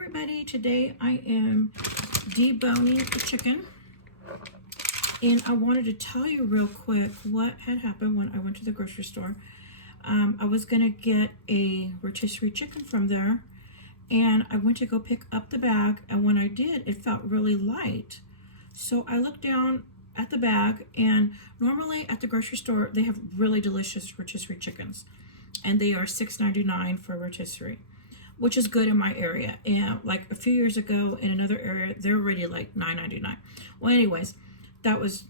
everybody, today I am deboning the chicken, and I wanted to tell you real quick what had happened when I went to the grocery store. I was gonna get a rotisserie chicken from there, and I went to go pick up the bag, and when I did, it felt really light. So I looked down at the bag, and normally at the grocery store they have really delicious rotisserie chickens, and they are $6.99 for a rotisserie, which is good in my area. And like a few years ago in another area, they're already like $9.99. Well, anyways, that was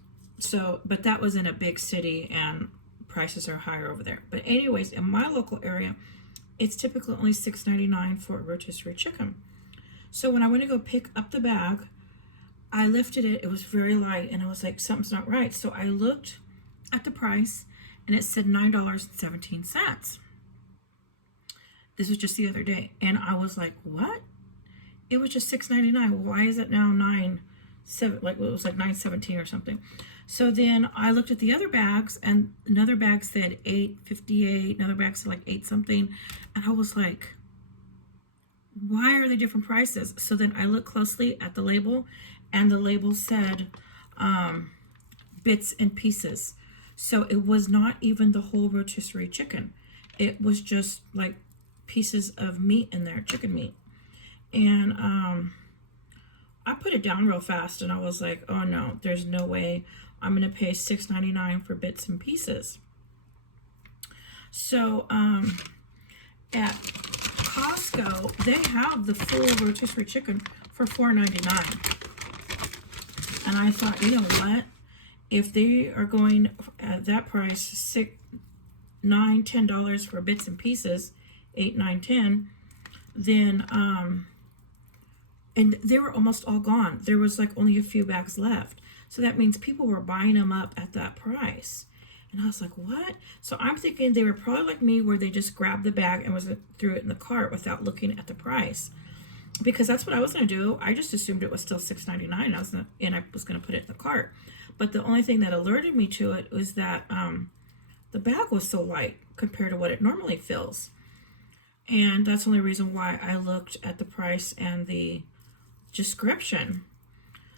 but that was in a big city and prices are higher over there. But anyways, in my local area, it's typically only $6.99 for a rotisserie chicken. So when I went to go pick up the bag, I lifted it, it was very light, and I was like, something's not right. So I looked at the price and it said $9.17. This was just the other day, and I was like, what? It was just $6.99. Why is it now like it was like $9.17 or something? So then I looked at the other bags, and another bag said $8.58, another bag said like 8 something, and I was like, why are they different prices? So then I looked closely at the label, and the label said bits and pieces. So it was not even the whole rotisserie chicken. It was just like pieces of meat in there, chicken meat. And I put it down real fast, and I was like, oh no, there's no way I'm gonna pay $6.99 for bits and pieces. So at Costco, they have the full rotisserie chicken for $4.99. And I thought, you know what? If they are going at that price, $6, $9, $10 for bits and pieces, 8, 9, 10, then and they were almost all gone. There was like only a few bags left. So that means people were buying them up at that price. And I was like, what? So I'm thinking they were probably like me, where they just grabbed the bag and threw it in the cart without looking at the price. Because that's what I was gonna do. I just assumed it was still $6.99. I was gonna put it in the cart. But the only thing that alerted me to it was that the bag was so light compared to what it normally fills. And that's the only reason why I looked at the price and the description.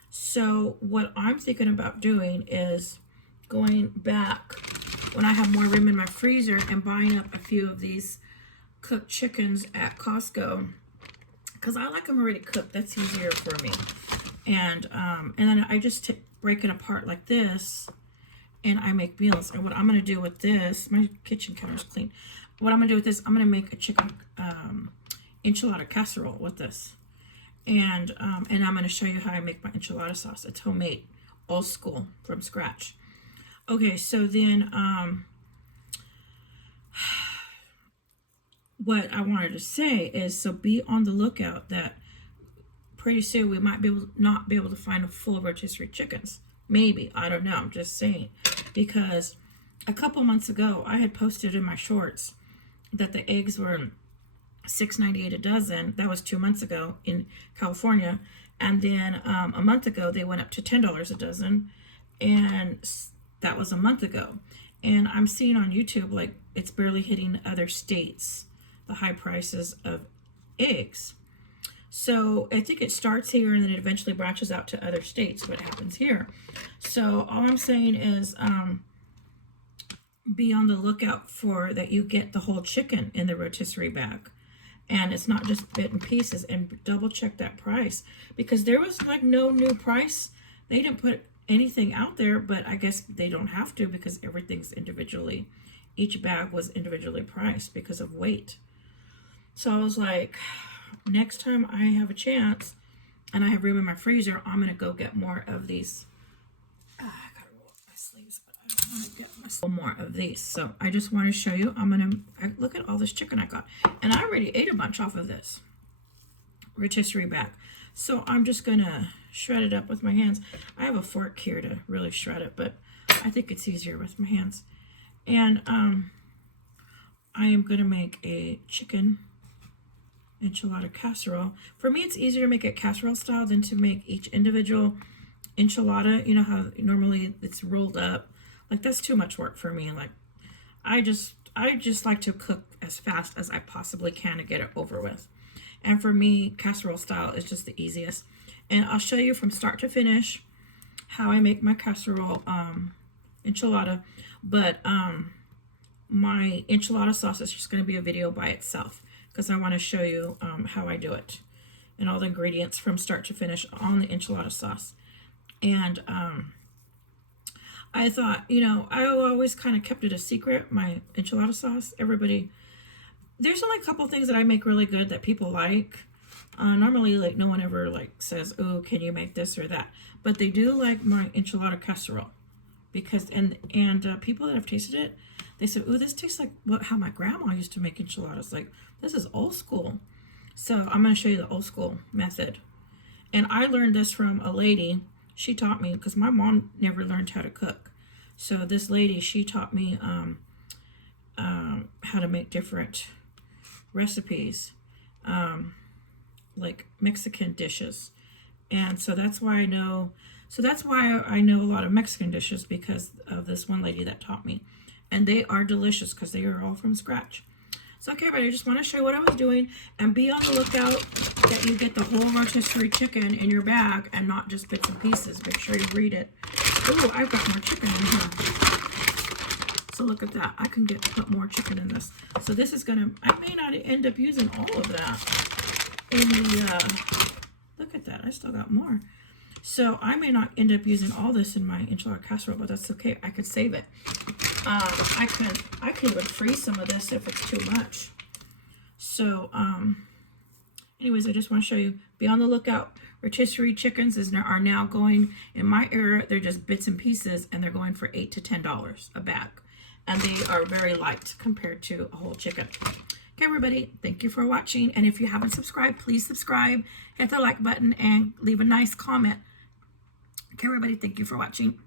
So what I'm thinking about doing is going back when I have more room in my freezer and buying up a few of these cooked chickens at Costco, because I like them already cooked. That's easier for me. And then I just break it apart like this, and I make meals. And what I'm going to do with this, my kitchen counter is clean. What I'm going to do with this, I'm going to make a chicken enchilada casserole with this. And I'm going to show you how I make my enchilada sauce. It's homemade, old school, from scratch. Okay, so then what I wanted to say is, so be on the lookout that pretty soon we might not be able to find a full rotisserie chickens. Maybe, I don't know, I'm just saying. Because a couple months ago, I had posted in my shorts that the eggs were $6.98 a dozen. That was 2 months ago in California. And then a month ago, they went up to $10 a dozen. And that was a month ago. And I'm seeing on YouTube, like, it's barely hitting other states, the high prices of eggs. So I think it starts here and then it eventually branches out to other states, what happens here. So all I'm saying is be on the lookout for that you get the whole chicken in the rotisserie bag. And it's not just bit and pieces, and double check that price, because there was like no new price. They didn't put anything out there, but I guess they don't have to, because everything's individually, each bag was individually priced because of weight. So I was like, next time I have a chance and I have room in my freezer, I'm gonna go get more of these. I gotta roll up my sleeves, but I don't want to get more of these. So I just want to show you. Look at all this chicken I got, and I already ate a bunch off of this rotisserie bag. So I'm just gonna shred it up with my hands. I have a fork here to really shred it, but I think it's easier with my hands. And I am gonna make a chicken enchilada casserole. For me, it's easier to make it casserole style than to make each individual enchilada. You know how normally it's rolled up? Like, that's too much work for me. Like, I just like to cook as fast as I possibly can to get it over with. And for me, casserole style is just the easiest. And I'll show you from start to finish how I make my casserole enchilada. But my enchilada sauce is just going to be a video by itself, because I want to show you how I do it and all the ingredients from start to finish on the enchilada sauce. And I thought, you know, I always kind of kept it a secret, my enchilada sauce. There's only a couple things that I make really good that people like. Normally, like, no one ever like says, oh, can you make this or that? But they do like my enchilada casserole, because and people that have tasted it, they said, oh, this tastes like how my grandma used to make enchiladas. Like, this is old school. So I'm going to show you the old school method. And I learned this from a lady. She taught me, because my mom never learned how to cook. So this lady, she taught me how to make different recipes, like Mexican dishes. And so that's why I know. So that's why I know a lot of Mexican dishes, because of this one lady that taught me. And they are delicious because they are all from scratch. So, okay, but I just want to show you what I was doing, and be on the lookout that you get the whole rotisserie chicken in your bag and not just bits and pieces. Make sure you read it. Ooh, I've got more chicken in here. So look at that. I can put more chicken in this. So this is gonna, I may not end up using all of that in the, look at that. I still got more. So I may not end up using all this in my enchilada casserole, but that's okay. I could save it. I can even freeze some of this if it's too much. So, anyways, I just want to show you. Be on the lookout. Rotisserie chickens are now going, in my area, they're just bits and pieces, and they're going for $8 to $10 a bag. And they are very light compared to a whole chicken. Okay, everybody, thank you for watching. And if you haven't subscribed, please subscribe, hit the like button, and leave a nice comment. Okay, everybody, thank you for watching.